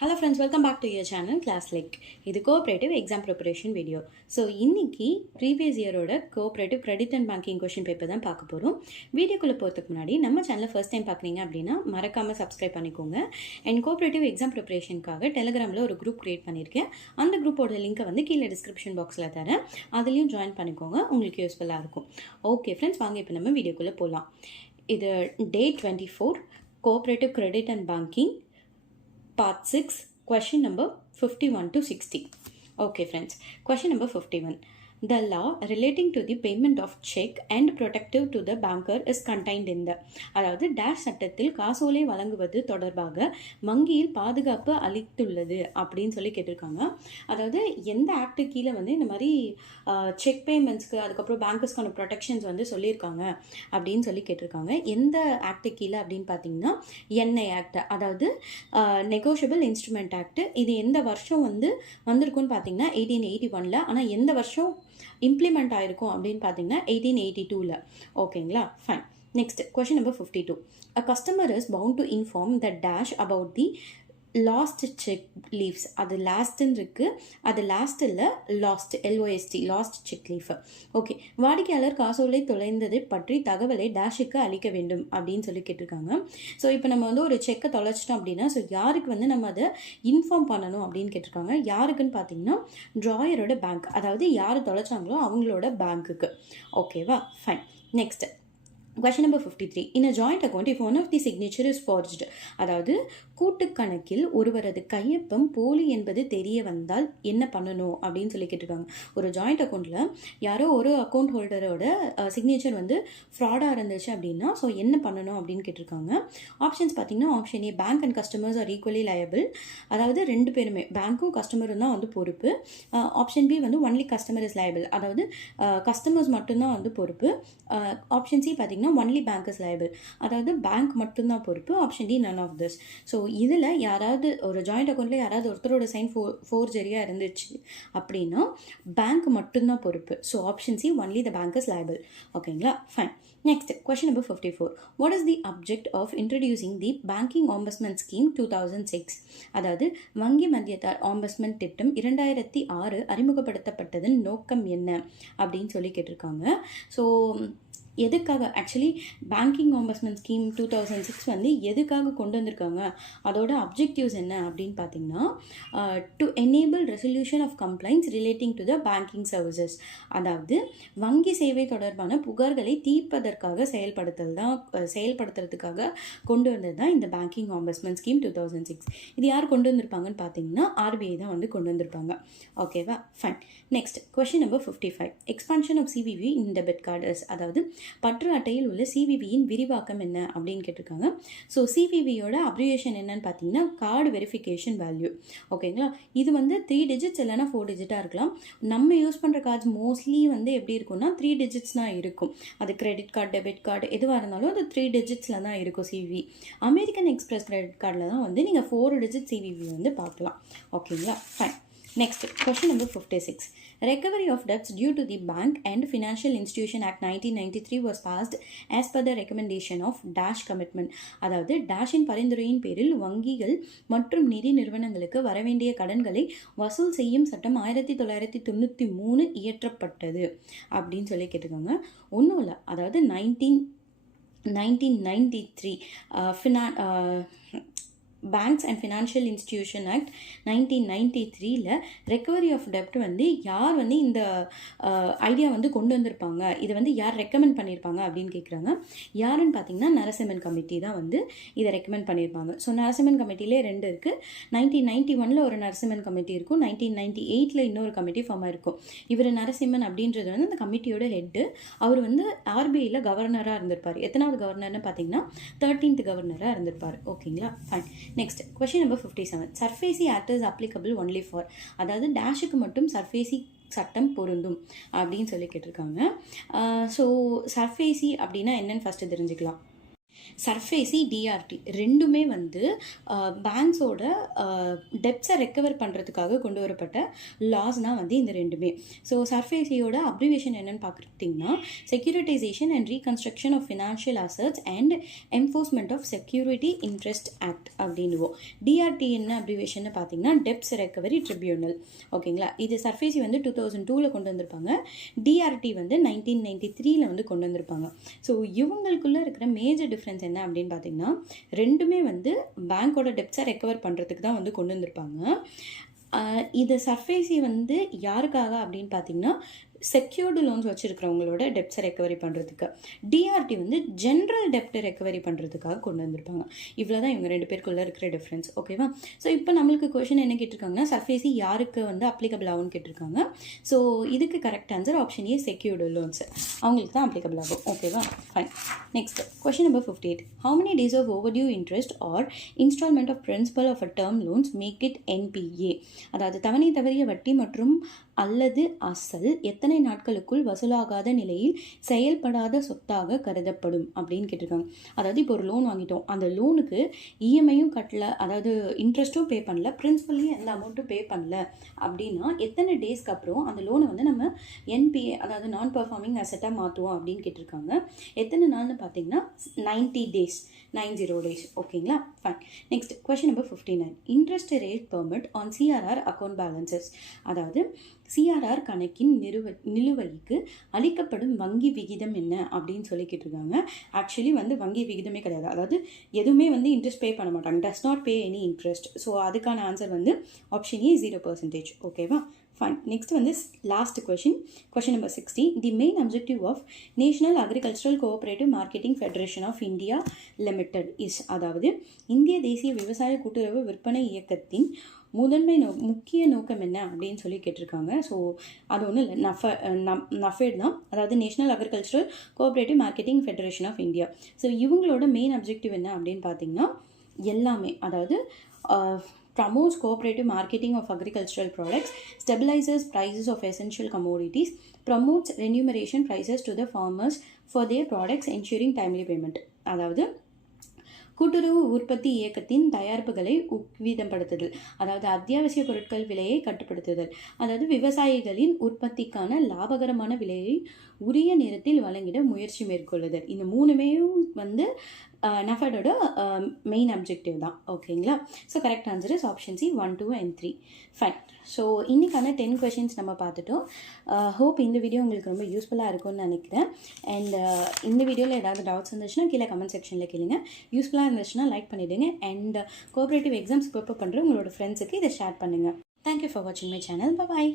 Hello friends, welcome back to your channel Class Link. இது cooperative exam preparation video. So இன்னைக்கு previous year-ஓட cooperative credit and banking question paper தான் பார்க்க போறோம். வீடியோக்குள்ள போறதுக்கு முன்னாடி நம்ம சேனலை first time பார்க்கறீங்க அப்படின்னா மறக்காம subscribe பண்ணிக்கோங்க. And cooperative exam preparationக்காக Telegramல ஒரு group create பண்ணிருக்கேன். அந்த குரூப்போட லிங்கை வந்து கீழே description boxல தரேன். அதுலயும் join பண்ணிக்கோங்க. உங்களுக்கு யூஸ்ஃபுல்லா இருக்கும். Okay friends, வாங்க இப்போ நம்ம வீடியோக்குள்ள போலாம். இது day 24 cooperative credit and banking Part 6, question number 51 to 60. Okay friends, question number 51. The law relating to the payment of check and protective to the banker is contained in the அதாவது dash சட்டத்தில் காசோலை வழங்குவது தொடர்பாக வங்கியில் பாதுகாப்பு அளித்துள்ளது அப்படின்னு சொல்லி கேட்டிருக்காங்க. அதாவது எந்த ஆக்ட் கீழே வந்து இந்த மாதிரி செக் பேமெண்ட்ஸ்க்கு அதுக்கப்புறம் பேங்கர்ஸ்க்கான ப்ரொடெக்ஷன்ஸ் வந்து சொல்லியிருக்காங்க அப்படின்னு சொல்லி கேட்டிருக்காங்க. எந்த ஆக்ட் கீழே அப்படின்னு பார்த்தீங்கன்னா என்ஐ ஆக்ட், அதாவது நெகோஷியபிள் இன்ஸ்ட்ருமெண்ட் ஆக்ட். இது எந்த வருஷம் வந்து வந்திருக்குன்னு பார்த்தீங்கன்னா 1881. ஆனால் எந்த வருஷம் இம்ப்ளிமெண்ட் ஆயிருக்கும் அப்படின்னு பார்த்தீங்கன்னா 1882. ஓகேங்களா, fine. Next question number 52. A customer is bound to inform the dash about the lost cheque leaves. அது லாஸ்ட்ன்னு இருக்கு, அது லாஸ்ட் இல்லை, lost L O S T, lost cheque leaf. Okay, வாடிக்கையாளர் காசோலை தொலைந்ததை பற்றி தகவலை டேஷுக்கு அளிக்க வேண்டும் அப்படின்னு சொல்லி கேட்டிருக்காங்க. ஸோ இப்போ நம்ம வந்து ஒரு செக்கை தொலைச்சிட்டோம் அப்படின்னா ஸோ யாருக்கு வந்து நம்ம அதை இன்ஃபார்ம் பண்ணணும் அப்படின்னு கேட்டிருக்காங்க. யாருக்குன்னு பார்த்தீங்கன்னா ட்ராயரோட பேங்க், அதாவது யார் தொலைச்சாங்களோ அவங்களோட பேங்க்குக்கு. ஓகேவா, fine. Next question number 53. In a joint account, if one of the signature is forged, அதாவது கூட்டு கணக்கில் ஒருவரது கையொப்பம் போலி என்பது தெரிய வந்தால் என்ன பண்ணணும் அப்படின்னு சொல்லி கேட்டிருக்காங்க. ஒரு ஜாயிண்ட் அக்கௌண்ட்டில் யாரோ ஒரு அக்கௌண்ட் ஹோல்டரோட சிக்னேச்சர் வந்து ஃப்ராடாக இருந்துச்சு அப்படின்னா ஸோ என்ன பண்ணணும் அப்படின்னு கேட்டிருக்காங்க. ஆப்ஷன்ஸ் பார்த்தீங்கன்னா option A, bank and customers are equally liable, அதாவது ரெண்டு பேருமே பேங்க்கும் கஸ்டமரும் தான் வந்து பொறுப்பு. ஆப்ஷன் பி வந்து ஒன்லி கஸ்டமர் இஸ் லயபிள், அதாவது கஸ்டமர்ஸ் மட்டும்தான் வந்து பொறுப்பு. ஆப்ஷன் சி பார்த்தீங்கன்னா ஒன்லி பேங்க் இஸ் லயபிள், அதாவது பேங்க் மட்டும்தான் பொறுப்பு. Option D none of this. So இதில் யாராவது ஒரு ஜாயிண்ட் அக்கௌண்ட்டில் யாராவது ஒருத்தரோட சைன் ஃபோர்ஜரியாக இருந்துச்சு அப்படின்னா பேங்க் மட்டும்தான் பொறுப்பு. So option C only the bank is liable. ஓகேங்களா, fine. Next question number 54. What is the object of introducing the banking ombudsman scheme 2006? அதாவது வங்கி மத்தியத்தார் ஆம்பஸ்மெண்ட் திட்டம் 2006 அறிமுகப்படுத்தப்பட்டதன் நோக்கம் என்ன அப்படின்னு சொல்லி கேட்டிருக்காங்க. ஸோ எதுக்காக ஆக்சுவலி பேங்கிங் ஆம்பஸ்மெண்ட் ஸ்கீம் 2006 வந்து எதுக்காக கொண்டு வந்திருக்காங்க, அதோட அப்ஜெக்டிவ்ஸ் என்ன அப்படின்னு பார்த்தீங்கன்னா to enable resolution of complaints relating to the banking services, அதாவது வங்கி சேவை தொடர்பான புகார்களை தீர்ப்பதற்காக செயல்படுத்துறதுக்காக கொண்டு வந்தது தான் இந்த பேங்கிங் ஆம்பஸ்மெண்ட் ஸ்கீம் 2006. இது யார் கொண்டு வந்திருப்பாங்கன்னு பார்த்தீங்கன்னா ஆர்பிஐ தான் வந்து கொண்டு வந்திருப்பாங்க. ஓகேவா, fine. Next question number 55. Expansion of CVV in debit card, அதாவது பற்று அட்டையில் உள்ள சிவிவியின் விரிவாக்கம் என்ன அப்படின்னு கேட்டிருக்காங்க. ஸோ சிவிவியோட அப்ரிவேஷன் என்னன்னு பார்த்தீங்கன்னா கார்டு வெரிஃபிகேஷன் வேல்யூ. ஓகேங்களா, இது வந்து 3 டிஜிட்ஸ் இல்லைனா 4 டிஜிட்டாக இருக்கலாம். நம்ம யூஸ் பண்ணுற கார்ட்ஸ் மோஸ்ட்லி வந்து எப்படி இருக்கும்னா 3 டிஜிட்ஸ் தான் இருக்கும். அது கிரெடிட் கார்டு, டெபிட் கார்டு எதுவாக இருந்தாலும் அது 3 டிஜிட்ஸில் தான் இருக்கும் சிவிவி. அமெரிக்கன் எக்ஸ்பிரஸ் கிரெடிட் கார்டில் தான் வந்து நீங்கள் 4 டிஜிட் சிவிவி வந்து பார்க்கலாம். ஓகேங்களா, fine. Next, question number 56. Recovery of debts due to the Bank and Financial Institution Act 1993 was passed as per the recommendation of dash commitment. அதாவது டேஷின் பரிந்துரையின் பேரில் வங்கிகள் மற்றும் நிதி நிறுவனங்களுக்கு வரவேண்டிய கடன்களை வசூல் செய்யும் சட்டம் 1993 இயற்றப்பட்டது அப்படின்னு சொல்லி கேட்டிருக்காங்க. ஒன்றும் இல்லை, அதாவது 1993 banks and financial institution act 1993ல் ரெக்கவரி ஆஃப் டெப்ட் வந்து யார் வந்து இந்த ஐடியா வந்து கொண்டு வந்திருப்பாங்க, இதை வந்து யார் ரெக்கமெண்ட் பண்ணியிருப்பாங்க அப்படின்னு கேட்குறாங்க. யாருன்னு பார்த்தீங்கன்னா நரசிம்மன் கமிட்டி தான் வந்து இதை ரெக்கமெண்ட் பண்ணியிருப்பாங்க. ஸோ நரசிம்மன் கமிட்டிலே 2 இருக்குது. 1991 ஒரு நரசிம்மன் கமிட்டி இருக்கும், 1998 இன்னொரு கமிட்டி ஃபார்ம் ஆயிருக்கும். இவர் நரசிம்மன் அப்படின்றது வந்து அந்த கமிட்டியோட ஹெட்டு. அவர் வந்து ஆர்பிஐயில் கவர்னராக இருந்திருப்பார். எத்தனாவது கவர்னர்னு பார்த்தீங்கன்னா 13th கவர்னராக இருந்திருப்பார். ஓகேங்களா, fine. Next question number 57. SARFAESI act is applicable only for, அதாவது டேஷுக்கு மட்டும் சர்ஃபேசி சட்டம் பொருந்தும் அப்படின்னு சொல்லி கேட்டிருக்காங்க. ஸோ சர்ஃபேசி அப்படின்னா என்னன்னு ஃபஸ்ட்டு தெரிஞ்சுக்கலாம். சர்ஃபேசி, டிஆர்டி ரெண்டுமே வந்து பேங்க்ஸோட டெப்ஸை ரெக்கவர் பண்ணுறதுக்காக கொண்டு வரப்பட்ட லாஸ் தான் வந்து இந்த ரெண்டுமே. ஸோ சர்ஃபேசியோட அப்ரிவேஷன் என்னென்னு பார்த்துட்டிங்கன்னா securitisation and reconstruction of financial assets and enforcement of security interest act அப்படின்னுவோம். டிஆர்டி என்ன அப்ரிவேஷன் பார்த்தீங்கன்னா டெப்ஸ் ரெக்கவரி ட்ரிபியூனல். ஓகேங்களா, இது சர்ஃபேசி வந்து 2002 கொண்டு வந்திருப்பாங்க, டிஆர்டி வந்து 1993 வந்து கொண்டு வந்திருப்பாங்க. ஸோ இவங்களுக்குள்ள இருக்கிற மேஜர் டிஃப்ரென்ஸ் என்ன அப்படின்னு பார்த்தீங்கன்னா ரெண்டுமே வந்து பேங்க்கோட டெப்ஸை ரெக்கவர் பண்ணுறதுக்கு தான் வந்து கொண்டு வந்திருப்பாங்க. இது சர்ஃபேசி வந்து யாருக்காக அப்படின்னு பார்த்தீங்கன்னா செக்யூர்டு லோன்ஸ் வச்சுருக்கிறவங்களோட டெப்ஸை ரெக்கவரி பண்ணுறதுக்கு, டிஆர்டி வந்து ஜென்ரல் டெப்டை ரெக்கவரி பண்ணுறதுக்காக கொண்டு வந்திருப்பாங்க. இவ்வளோ தான் இவங்க ரெண்டு பேருக்குள்ளே இருக்கிற டிஃப்ரென்ஸ். ஓகேவா? ஸோ இப்போ நம்மளுக்கு கொஷின் என்ன கேட்டிருக்காங்கன்னா சர்ஃபேசி யாருக்கு வந்து அப்ளிகபிள் ஆகும்னு கேட்டிருக்காங்க. ஸோ இதுக்கு correct answer option A, secured loans அவங்களுக்கு தான் அப்ளிகபிள் ஆகும். ஓகேவா? Fine. Next question number 58. How many days of overdue interest or installment of principal of a term loans make it NPA? அதாவது தவணை தவறிய வட்டி மற்றும் அல்லது அசல் எத்தனை நாட்களுக்குள் வசூலாகாத நிலையில் செயல்படாத சொத்தாக கருதப்படும் அப்படின்னு கேட்டிருக்காங்க. அதாவது இப்போ ஒரு லோன் வாங்கிட்டோம், அந்த லோனுக்கு இஎம்ஐயும் கட்டல, அதாவது இன்ட்ரெஸ்ட்டும் பே பண்ணல, பிரின்சிபல்லையும் எந்த அமௌண்ட்டும் பே பண்ணல அப்படின்னா எத்தனை டேஸ்க்கு அப்புறம் அந்த லோனை வந்து நம்ம என்பிஏ அதாவது நான் பெர்ஃபார்மிங் அசட்டாக மாற்றுவோம் அப்படின்னு கேட்டிருக்காங்க. எத்தனை நாள்னு பார்த்தீங்கன்னா 90 days. ஓகேங்களா? Fine. Next question number 59. Interest rate permit on CRR account balances. அதாவது சிஆர்ஆர் கணக்கின் நிலுவைக்கு அளிக்கப்படும் வங்கி விகிதம் என்ன அப்படின்னு சொல்லிக்கிட்டு இருக்காங்க. ஆக்சுவலி வந்து வங்கி விகிதமே கிடையாது, அதாவது எதுவுமே வந்து இன்ட்ரெஸ்ட் பே பண்ண மாட்டாங்க, does not pay any interest. So அதுக்கான ஆன்சர் வந்து ஆப்ஷன் ஏ 0%. ஓகேவா? ஃபைன். நெக்ஸ்ட் வந்து last question number 60. The main objective of National Agricultural Cooperative Marketing Federation of India Limited is. அதாவது இந்திய தேசிய விவசாய கூட்டுறவு விற்பனை இயக்கத்தின் முக்கிய நோக்கம் என்ன அப்படின்னு சொல்லி கேட்டிருக்காங்க. ஸோ அது ஒன்றும் இல்லை, நஃபேட் தான், அதாவது National Agricultural Cooperative Marketing Federation of India. So இவங்களோட மெயின் அப்ஜெக்டிவ் என்ன அப்படின்னு பார்த்தீங்கன்னா எல்லாமே, அதாவது promotes cooperative marketing of agricultural products, stabilizes prices of essential commodities, promotes remuneration prices to the farmers for their products, ensuring timely payment. அதாவது கூட்டுறவு உற்பத்தி இயக்கத்தின் தயாரிப்புகளை ஊக்குவிதப்படுத்துதல், அதாவது அத்தியாவசிய பொருட்கள் விலையை கட்டுப்படுத்துதல், அதாவது விவசாயிகளின் உற்பத்திக்கான லாபகரமான விலையை உரிய நேரத்தில் வழங்கிட முயற்சி மேற்கொள்ளுதல். இந்த மூணுமே வந்து நஃபேடோட மெயின் அப்ஜெக்டிவ் தான். ஓகேங்களா? So correct answer is option C 1, 2 and 3. Fine. So இன்றைக்கான 10 questions நம்ம பார்த்துட்டோம். ஹோப் இந்த வீடியோ உங்களுக்கு ரொம்ப யூஸ்ஃபுல்லாக இருக்கும்னு நினைக்கிறேன். அண்ட் இந்த வீடியோவில் ஏதாவது டவுட்ஸ் இருந்துச்சுன்னா கீழே கமெண்ட் செக்ஷனில் கேளுங்க. யூஸ்ஃபுல்லாக இருந்துச்சுன்னா லைக் பண்ணிவிடுங்க. அண்ட் கோஆப்ரேட்டிவ் எக்ஸாம்ஸ் ப்ரிப்பேர் பண்ணுற உங்களோட ஃப்ரெண்ட்ஸுக்கு இதை ஷேர் பண்ணுங்கள். தேங்க்யூ ஃபார் வாட்சிங் மை சேனல். பாய்.